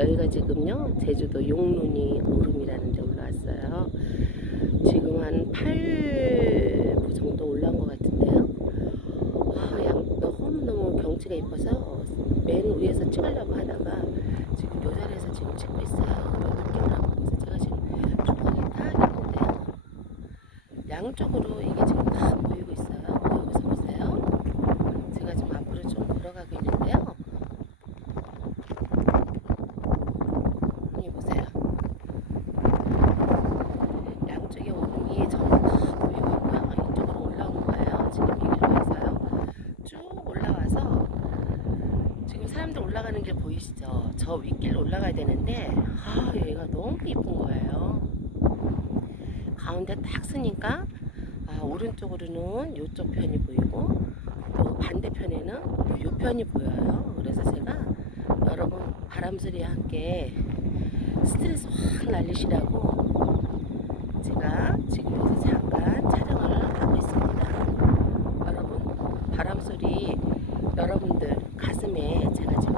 여기가 지금요 제주도 용눈이 오름이라는 데 올라왔어요. 지금 한 8부 정도 올라온 것 같은데요. 너무너무 경치가 예뻐서 맨 위에서 찍으려고 하다가 지금 요 자리에서 지금 찍고 있어요. 느낌을 한번 보세요. 제가 지금 중앙에 딱 있는데요. 양쪽으로 이게 지금 다 보이고 있어요. 여기서 보세요. 제가 지금 앞으로 좀 걸어가고 있는데요. 여기 보세요. 양쪽에 오름이 전부 다 보이고 있고요. 이쪽으로 올라온 거예요. 지금 이 길로 해서요. 쭉 올라와서 지금 사람들 올라가는 길 보이시죠? 저 윗길로 올라가야 되는데 여기가 너무 이쁜 거예요. 가운데 딱 서니까 오른쪽으로는 이쪽 편이 보이고 또 반대편에는 또 이 편이 보여요. 그래서 제가 여러분 바람소리와 함께 스트레스 확 날리시라고 제가 지금 여기서 잠깐 촬영을 하고 있습니다. 여러분 바람소리 여러분들 가슴에 제가 지금